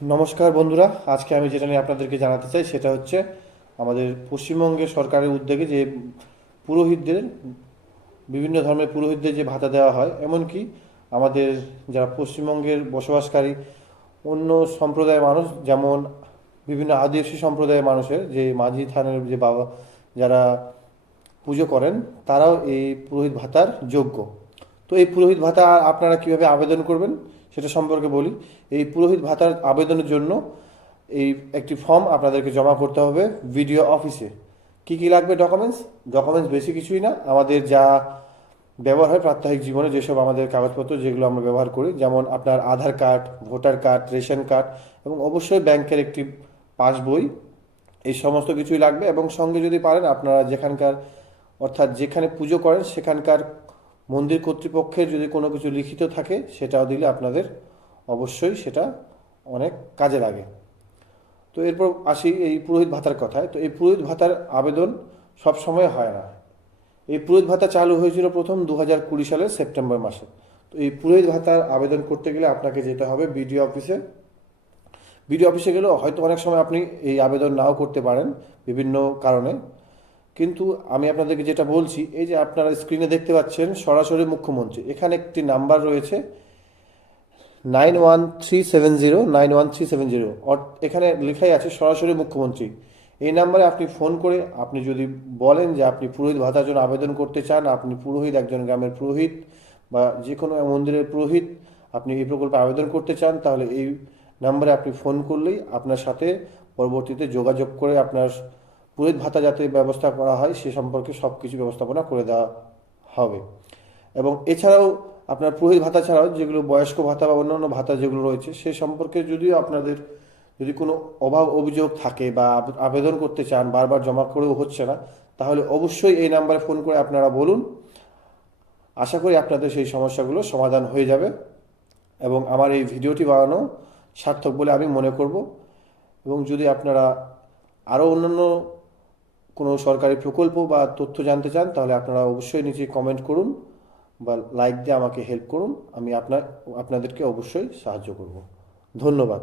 নমস্কার বন্ধুরা, আজকে আমি যেটা নিয়ে আপনাদেরকে জানাতে চাই সেটা হচ্ছে আমাদের পশ্চিমবঙ্গের সরকারের উদ্যোগে যে পুরোহিতদের, বিভিন্ন ধর্মের পুরোহিতদের যে ভাতা দেওয়া হয়, এমনকি আমাদের যারা পশ্চিমবঙ্গের বসবাসকারী অন্য সম্প্রদায়ের মানুষ, যেমন বিভিন্ন আদিবাসী সম্প্রদায়ের মানুষের যে মাঝি থানের যে বাবা যারা পুজো করেন, তারাও এই পুরোহিত ভাতার যোগ্য। তো এই পুরোহিত ভাতা আপনারা কীভাবে আবেদন করবেন? সেটা সম্পর্কে বলি। এই পুরোহিত ভাতার আবেদনের জন্য এই একটি ফর্ম আপনাদেরকে জমা করতে হবে ভিডিও অফিসে কি কি লাগবে ডকুমেন্টস ডকুমেন্টস বেশি কিছুই না। আমাদের যা ব্যবহার হয় প্রাত্যহিক জীবনে যেসব আমাদের কাগজপত্র যেগুলো আমরা ব্যবহার করি, যেমন আপনার Aadhaar card, voter card, ration card এবং অবশ্যই ব্যাংকের একটি পাসবই এই সমস্ত কিছুই লাগবে এবং সঙ্গে যদি পারেন আপনারা যেখানকার অর্থাৎ যেখানে পুজো করেন সেখানকার মন্দির কর্তৃপক্ষের যদি কোনো কিছু লিখিত থাকে সেটাও দিলে আপনাদের অবশ্যই সেটা অনেক কাজে লাগে। তো এরপর আসি এই পুরোহিত ভাতার কথায়। তো এই পুরোহিত ভাতার আবেদন সব সময় হয় না। এই পুরোহিত ভাতা চালু হয়েছিল প্রথম দু হাজার কুড়ি সালের সেপ্টেম্বর মাসে। তো এই পুরোহিত ভাতার আবেদন করতে গেলে আপনাকে যেতে হবে বিডিও অফিসে। বিডিও অফিসে গেলেও হয়তো অনেক সময় আপনি এই আবেদন নাও করতে পারেন বিভিন্ন কারণে। কিন্তু আমি আপনাদেরকে যেটা বলছি, এই যে আপনারা স্ক্রিনে দেখতে পাচ্ছেন, সরাসরি মুখ্যমন্ত্রী। এখানে একটি নাম্বার রয়েছে nine one three seven zero nine one three seven zero এখানে লেখাই আছে সরাসরি মুখ্যমন্ত্রী। এই নাম্বারে আপনি ফোন করে আপনি যদি বলেন যে আপনি পুরোহিত ভাতার জন্য আবেদন করতে চান, আপনি পুরোহিত, একজন গ্রামের পুরোহিত বা যে কোনো মন্দিরের পুরোহিত, আপনি এই প্রকল্পে আবেদন করতে চান, তাহলে এই নাম্বারে আপনি ফোন করলেই আপনার সাথে পরবর্তীতে যোগাযোগ করে আপনার পুরোহিত ভাতা যাতে ব্যবস্থা করা হয়, সে সম্পর্কে সব কিছু ব্যবস্থাপনা করে দেওয়া হবে। এবং এছাড়াও আপনার পুরোহিত ভাতা ছাড়াও যেগুলো বয়স্ক ভাতা বা অন্যান্য ভাতা যেগুলো রয়েছে, সে সম্পর্কে যদিও আপনাদের যদি কোনো অভাব অভিযোগ থাকে বা আবেদন করতে চান, বারবার জমা করেও হচ্ছে না, তাহলে অবশ্যই এই নাম্বারে ফোন করে আপনারা বলুন। আশা করি আপনাদের সেই সমস্যাগুলো সমাধান হয়ে যাবে এবং আমার এই ভিডিওটি বানানো সার্থক বলে আমি মনে করব। এবং যদি আপনারা আরও অন্যান্য কোনো সরকারি প্রকল্প বা তথ্য জানতে চান, তাহলে আপনারা অবশ্যই নিচে কমেন্ট করুন বা লাইক দিয়ে আমাকে হেল্প করুন। আমি আপনার, আপনাদেরকে অবশ্যই সাহায্য করব। ধন্যবাদ।